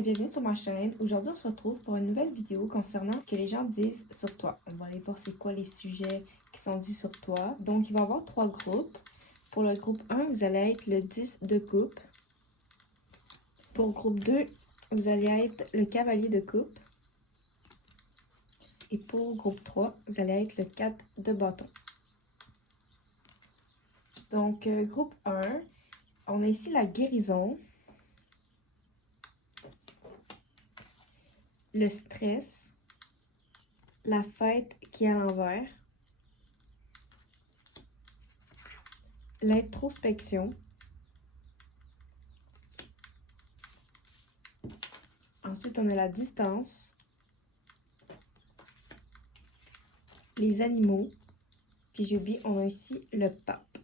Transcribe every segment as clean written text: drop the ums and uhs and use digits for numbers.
bienvenue sur ma chaîne. Aujourd'hui, on se retrouve pour une nouvelle vidéo concernant ce que les gens disent sur toi. On va aller voir c'est quoi les sujets qui sont dits sur toi. Donc, il va y avoir 3 groupes. Pour le groupe 1, vous allez être le 10 de coupe. Pour le groupe 2, vous allez être le cavalier de coupe. Et pour le groupe 3, vous allez être le 4 de bâton. Donc, groupe 1, on a ici la guérison, le stress, la fête qui est à l'envers, l'introspection, ensuite on a la distance, les animaux, puis j'ai oublié, on a ici le pape.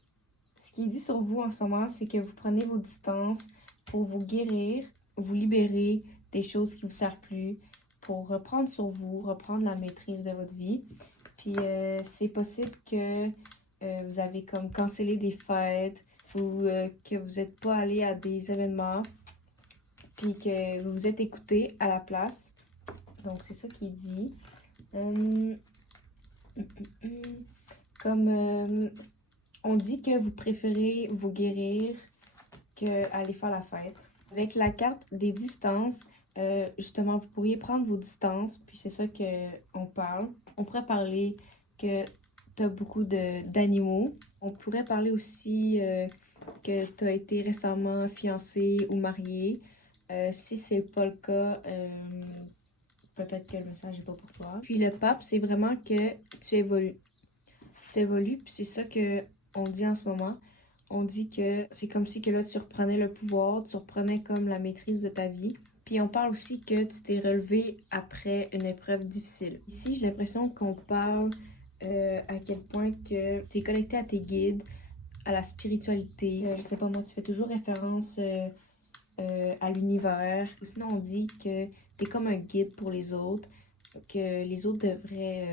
Ce qui est dit sur vous en ce moment, c'est que vous prenez vos distances pour vous guérir, vous libérer des choses qui ne vous servent plus, pour reprendre sur vous, reprendre la maîtrise de votre vie. Puis c'est possible que vous avez comme cancellé des fêtes ou que vous n'êtes pas allé à des événements, puis que vous vous êtes écouté à la place. Donc c'est ça qui est dit. On dit que vous préférez vous guérir qu'aller faire la fête. Avec la carte des distances, justement, vous pourriez prendre vos distances, puis c'est ça qu'on parle. On pourrait parler que tu as beaucoup d'animaux. On pourrait parler aussi que tu as été récemment fiancé ou marié. Si c'est pas le cas, peut-être que le message n'est pas pour toi. Puis le pape, c'est vraiment que tu évolues. Tu évolues, puis c'est ça qu'on dit en ce moment. On dit que c'est comme si que là, tu reprenais le pouvoir, tu reprenais comme la maîtrise de ta vie. Puis on parle aussi que tu t'es relevé après une épreuve difficile. Ici, j'ai l'impression qu'on parle à quel point que tu es connecté à tes guides, à la spiritualité. Je sais pas, moi, tu fais toujours référence à l'univers. Sinon, on dit que tu es comme un guide pour les autres, que les autres devraient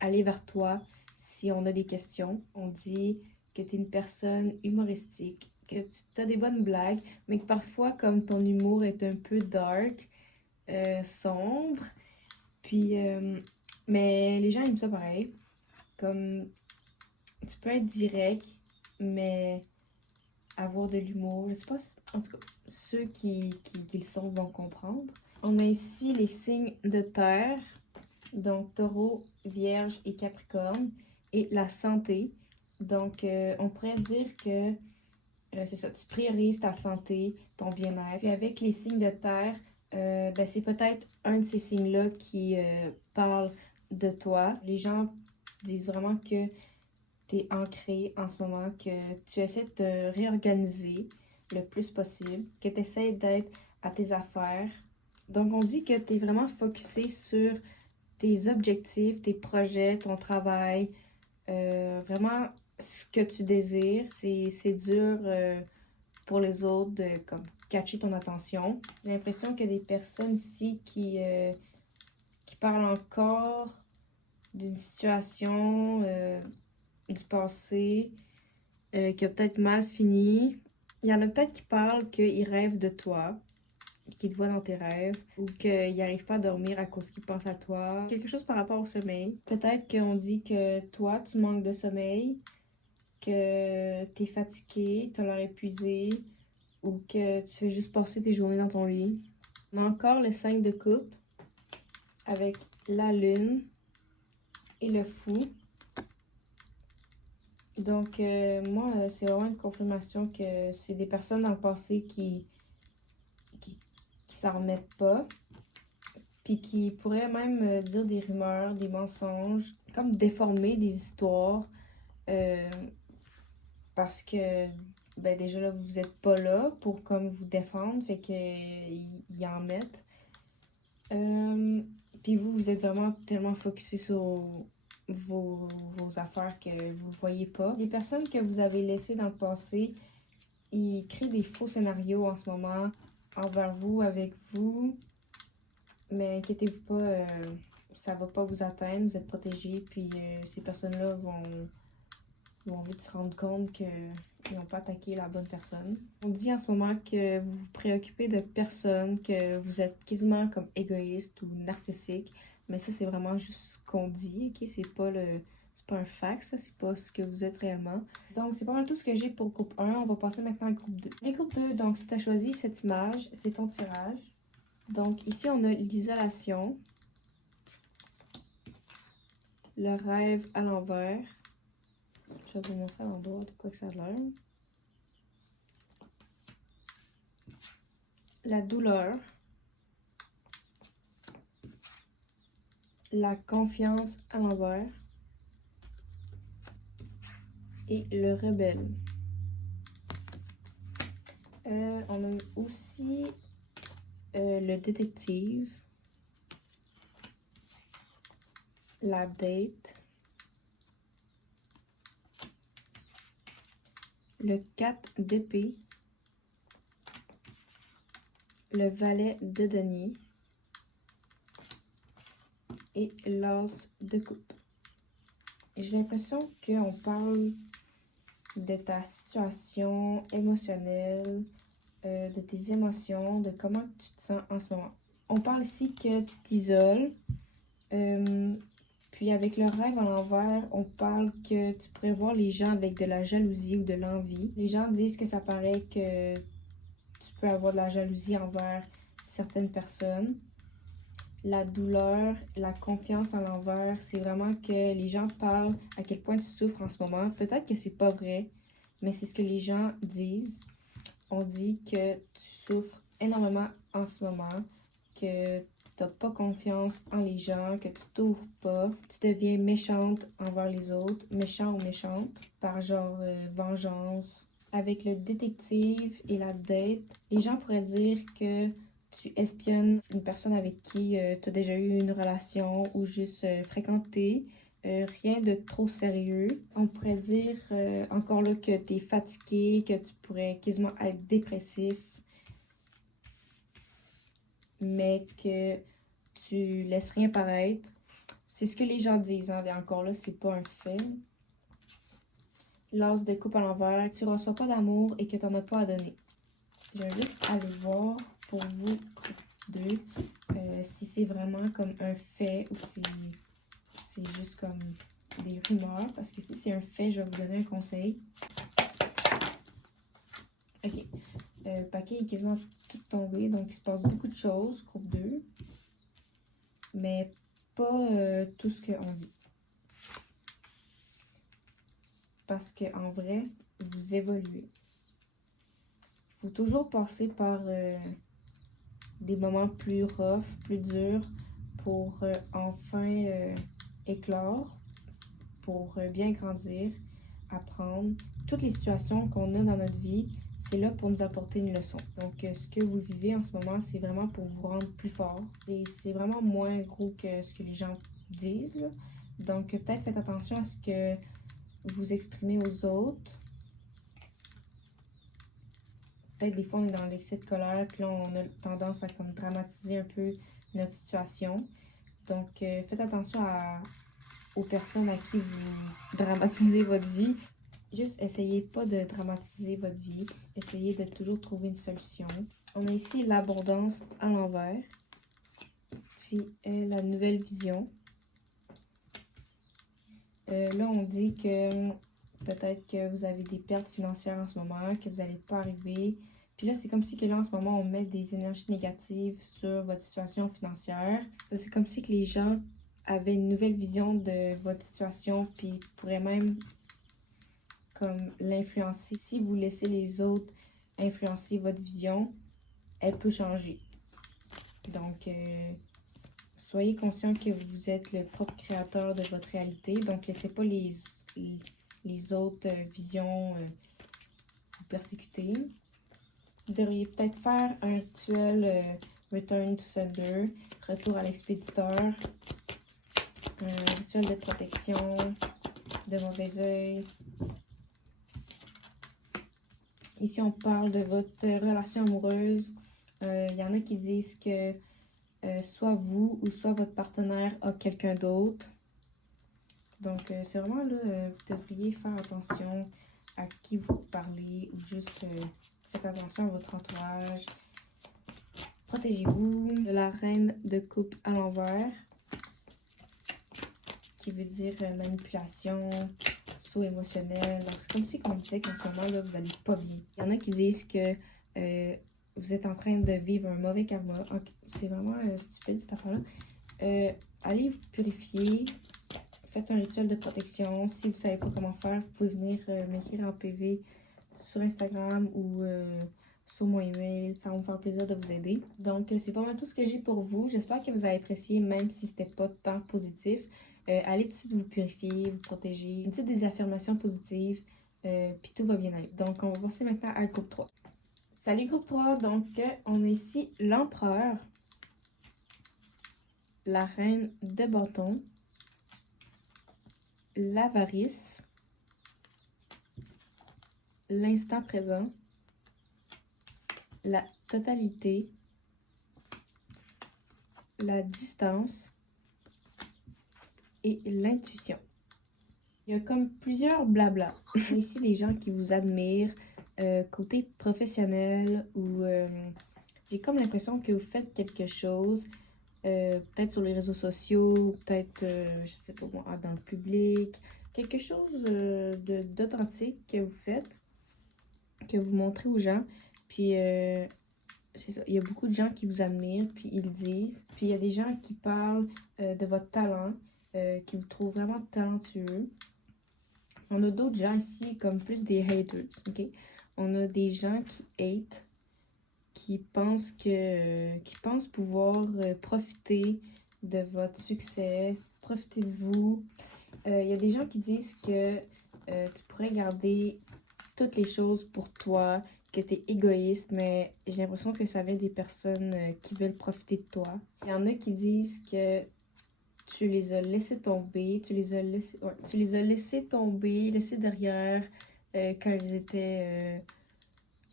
aller vers toi si on a des questions. On dit que tu es une personne humoristique, que tu as des bonnes blagues, mais que parfois, comme ton humour est un peu dark, sombre, puis, mais les gens aiment ça pareil. Comme, tu peux être direct, mais avoir de l'humour. Je sais pas, en tout cas, ceux qui le sont vont comprendre. On a ici les signes de terre, donc Taureau, Vierge et Capricorne, et la santé. Donc, on pourrait dire que c'est ça, tu priorises ta santé, ton bien-être. Puis avec les signes de terre, ben, c'est peut-être un de ces signes-là qui parle de toi. Les gens disent vraiment que tu es ancré en ce moment, que tu essaies de te réorganiser le plus possible, que tu essaies d'être à tes affaires. Donc, on dit que tu es vraiment focusé sur tes objectifs, tes projets, ton travail, vraiment ce que tu désires. C'est dur pour les autres de comme catcher ton attention. J'ai l'impression qu'il y a des personnes ici qui parlent encore d'une situation du passé qui a peut-être mal fini. Il y en a peut-être qui parlent qu'ils rêvent de toi, qu'ils te voient dans tes rêves, ou qu'ils n'arrivent pas à dormir à cause qu'ils pensent à toi. Quelque chose par rapport au sommeil. Peut-être qu'on dit que toi, tu manques de sommeil, que tu es fatigué, tu as l'air épuisé, ou que tu fais juste passer tes journées dans ton lit. On a encore le 5 de coupe avec la lune et le fou. Donc, moi, c'est vraiment une confirmation que c'est des personnes dans le passé qui s'en remettent pas, puis qui pourraient même dire des rumeurs, des mensonges, comme déformer des histoires, parce que, ben déjà là, vous n'êtes pas là pour comme vous défendre, fait qu'ils en mettent. Puis vous êtes vraiment tellement focusé sur vos affaires que vous ne voyez pas. Les personnes que vous avez laissées dans le passé, ils créent des faux scénarios en ce moment envers vous, avec vous. Mais inquiétez-vous pas, ça va pas vous atteindre, vous êtes protégés. Puis ces personnes-là vont Ils vont vite se rendre compte qu'ils n'ont pas attaqué la bonne personne. On dit en ce moment que vous vous préoccupez de personne, que vous êtes quasiment comme égoïste ou narcissique. Mais ça, c'est vraiment juste ce qu'on dit, ok? C'est pas un fact, ça, c'est pas ce que vous êtes réellement. Donc, c'est pas mal tout ce que j'ai pour groupe 1. On va passer maintenant à groupe 2. Les groupes 2, donc, si tu as choisi cette image, c'est ton tirage. Donc, ici, on a l'isolation, le rêve à l'envers. Je vais vous montrer à l'endroit de quoi que ça a l'air. La douleur. La confiance à l'envers. Et le rebelle. On a aussi le détective. La date. Le 4 d'épée. Le valet de denier. Et l'as de coupe. J'ai l'impression qu'on parle de ta situation émotionnelle, de tes émotions, de comment tu te sens en ce moment. On parle ici que tu t'isoles. Puis avec le rêve à l'envers, on parle que tu pourrais voir les gens avec de la jalousie ou de l'envie. Les gens disent que ça paraît que tu peux avoir de la jalousie envers certaines personnes. La douleur, la confiance à l'envers, c'est vraiment que les gens parlent à quel point tu souffres en ce moment. Peut-être que c'est pas vrai, mais c'est ce que les gens disent. On dit que tu souffres énormément en ce moment, que t'as pas confiance en les gens, que tu t'ouvres pas, tu deviens méchante envers les autres, méchant ou méchante, par genre vengeance. Avec le détective et la date, les gens pourraient dire que tu espionnes une personne avec qui tu as déjà eu une relation ou juste fréquenté. Rien de trop sérieux. On pourrait dire encore là que tu es fatigué, que tu pourrais quasiment être dépressif, mais que tu laisses rien paraître. C'est ce que les gens disent, hein, et encore là, c'est pas un fait. L'as de coupe à l'envers, tu reçois pas d'amour et que tu n'en as pas à donner. Je vais juste aller voir pour vous, groupe 2, si c'est vraiment comme un fait ou si c'est juste comme des rumeurs. Parce que si c'est un fait, je vais vous donner un conseil. Ok. Le paquet est quasiment tout tombé, donc il se passe beaucoup de choses, groupe 2. Mais pas tout ce qu'on dit. Parce qu'en vrai, vous évoluez. Il faut toujours passer par des moments plus rough, plus durs, pour enfin éclore, pour bien grandir, apprendre. Toutes les situations qu'on a dans notre vie, c'est là pour nous apporter une leçon. Donc, ce que vous vivez en ce moment, c'est vraiment pour vous rendre plus fort. Et c'est vraiment moins gros que ce que les gens disent, là. Donc, peut-être faites attention à ce que vous exprimez aux autres. Peut-être des fois, on est dans l'excès de colère, puis là, on a tendance à comme dramatiser un peu notre situation. Donc, faites attention aux personnes à qui vous dramatisez votre vie. Juste essayez pas de dramatiser votre vie. Essayez de toujours trouver une solution. On a ici l'abondance à l'envers. Puis la nouvelle vision. Là, on dit que peut-être que vous avez des pertes financières en ce moment, que vous n'allez pas arriver. Puis là, c'est comme si que là, en ce moment, on met des énergies négatives sur votre situation financière. C'est comme si que les gens avaient une nouvelle vision de votre situation, puis pourraient même comme l'influencer. Si vous laissez les autres influencer votre vision, elle peut changer. Donc, soyez conscient que vous êtes le propre créateur de votre réalité. Donc, laissez pas les autres visions vous persécuter. Vous devriez peut-être faire un rituel Return to Sender, retour à l'expéditeur, un rituel de protection, de mauvais œil. Ici, on parle de votre relation amoureuse. Il y en a qui disent que soit vous ou soit votre partenaire a quelqu'un d'autre. Donc, c'est vraiment là, vous devriez faire attention à qui vous parlez ou juste faites attention à votre entourage. Protégez-vous. La reine de coupe à l'envers, qui veut dire manipulation, saut émotionnel. Donc, c'est comme si on disait qu'en ce moment, là, vous n'allez pas bien. Il y en a qui disent que vous êtes en train de vivre un mauvais karma. C'est vraiment stupide, cette affaire-là. Allez vous purifier. Faites un rituel de protection. Si vous ne savez pas comment faire, vous pouvez venir m'écrire en PV sur Instagram ou sur mon email. Ça va me faire plaisir de vous aider. Donc, c'est pas mal tout ce que j'ai pour vous. J'espère que vous avez apprécié, même si c'était pas tant positif. Allez tout de suite vous purifier, vous protéger. Dites des affirmations positives, puis tout va bien aller. Donc, on va passer maintenant à groupe 3. Salut groupe 3, donc on a ici l'empereur, la reine de bâton, l'avarice, l'instant présent, la totalité, la distance et l'intuition. Il y a comme plusieurs blabla. Il y a ici des gens qui vous admirent, côté professionnel ou j'ai comme l'impression que vous faites quelque chose, peut-être sur les réseaux sociaux, peut-être, je sais pas moi, dans le public, quelque chose d'authentique que vous faites, que vous montrez aux gens, puis c'est ça, il y a beaucoup de gens qui vous admirent, puis ils le disent, puis il y a des gens qui parlent de votre talent, qui vous trouvent vraiment talentueux. On a d'autres gens ici comme plus des haters, ok? On a des gens qui hate, qui pensent pouvoir profiter de votre succès, profiter de vous. Il y a des gens qui disent que tu pourrais garder toutes les choses pour toi, que tu es égoïste, mais j'ai l'impression que ça vient des personnes qui veulent profiter de toi. Il y en a qui disent que tu les as laissés tomber, tu les as laissés tomber, laissés derrière quand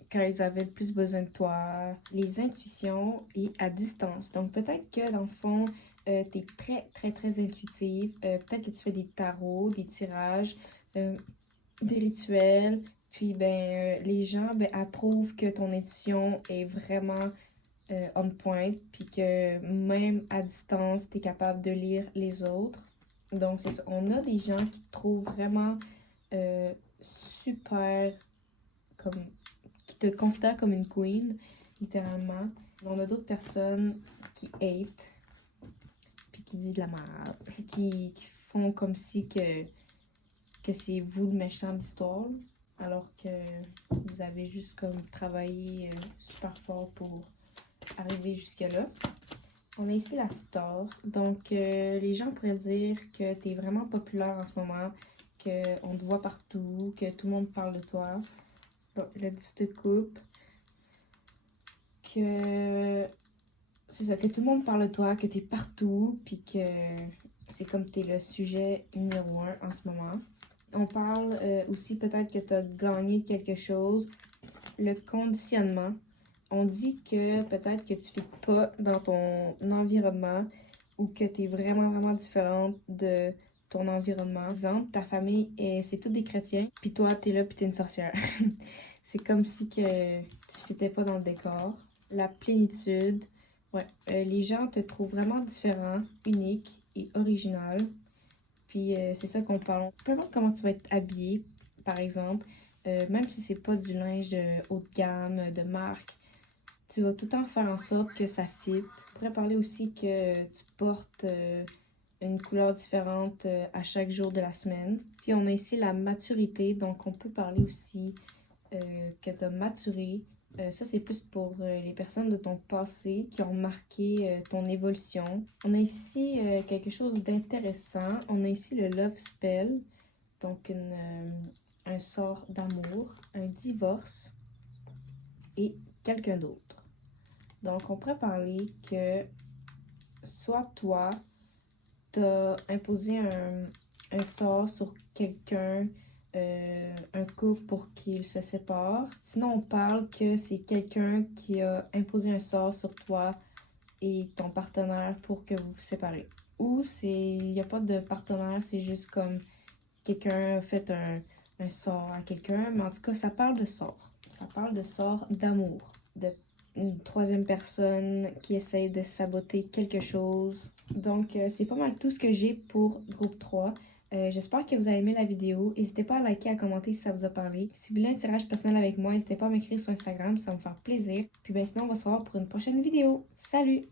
quand ils avaient le plus besoin de toi. Les intuitions et à distance. Donc peut-être que dans le fond, tu es très intuitive. Peut-être que tu fais des tarots, des tirages, des rituels. Puis les gens approuvent que ton intuition est vraiment on point, puis que même à distance, tu es capable de lire les autres. Donc, c'est ça. On a des gens qui te trouvent vraiment super, qui te considèrent comme une queen, littéralement. On a d'autres personnes qui hate, puis qui disent de la merde, qui font comme si que c'est vous le méchant de l'histoire, alors que vous avez juste comme travaillé super fort pour arriver jusque-là. On a ici la star. Donc, les gens pourraient dire que tu es vraiment populaire en ce moment, qu'on te voit partout, que tout le monde parle de toi. Bon, le 10 de coupe. Que c'est ça, que tout le monde parle de toi, que tu es partout, puis que c'est comme tu es le sujet numéro 1 en ce moment. On parle aussi peut-être que tu as gagné quelque chose. Le conditionnement. On dit que peut-être que tu ne fites pas dans ton environnement ou que tu es vraiment différente de ton environnement. Par exemple, ta famille, c'est tous des chrétiens, puis toi, tu es là, puis tu es une sorcière. C'est comme si que tu ne fitais pas dans le décor. La plénitude. Ouais, les gens te trouvent vraiment différent, unique et original. Puis c'est ça qu'on parle. Peu importe comment tu vas être habillé, par exemple, même si c'est pas du linge haut de gamme, de marque, tu vas tout le temps faire en sorte que ça fit. On pourrait parler aussi que tu portes une couleur différente à chaque jour de la semaine. Puis on a ici la maturité, donc on peut parler aussi que tu as maturé. Ça, c'est plus pour les personnes de ton passé qui ont marqué ton évolution. On a ici quelque chose d'intéressant. On a ici le Love Spell, donc un sort d'amour, un divorce et quelqu'un d'autre. Donc, on pourrait parler que soit toi, t'as imposé un sort sur quelqu'un, un couple pour qu'il se sépare. Sinon, on parle que c'est quelqu'un qui a imposé un sort sur toi et ton partenaire pour que vous vous séparez. ou il n'y a pas de partenaire, c'est juste comme quelqu'un a fait un sort à quelqu'un, mais en tout cas, ça parle de sort. Ça parle de sort d'amour, de une troisième personne qui essaye de saboter quelque chose. Donc, c'est pas mal tout ce que j'ai pour groupe 3. J'espère que vous avez aimé la vidéo. N'hésitez pas à liker, à commenter si ça vous a parlé. Si vous voulez un tirage personnel avec moi, n'hésitez pas à m'écrire sur Instagram, ça va me faire plaisir. Puis ben sinon, on va se revoir pour une prochaine vidéo. Salut!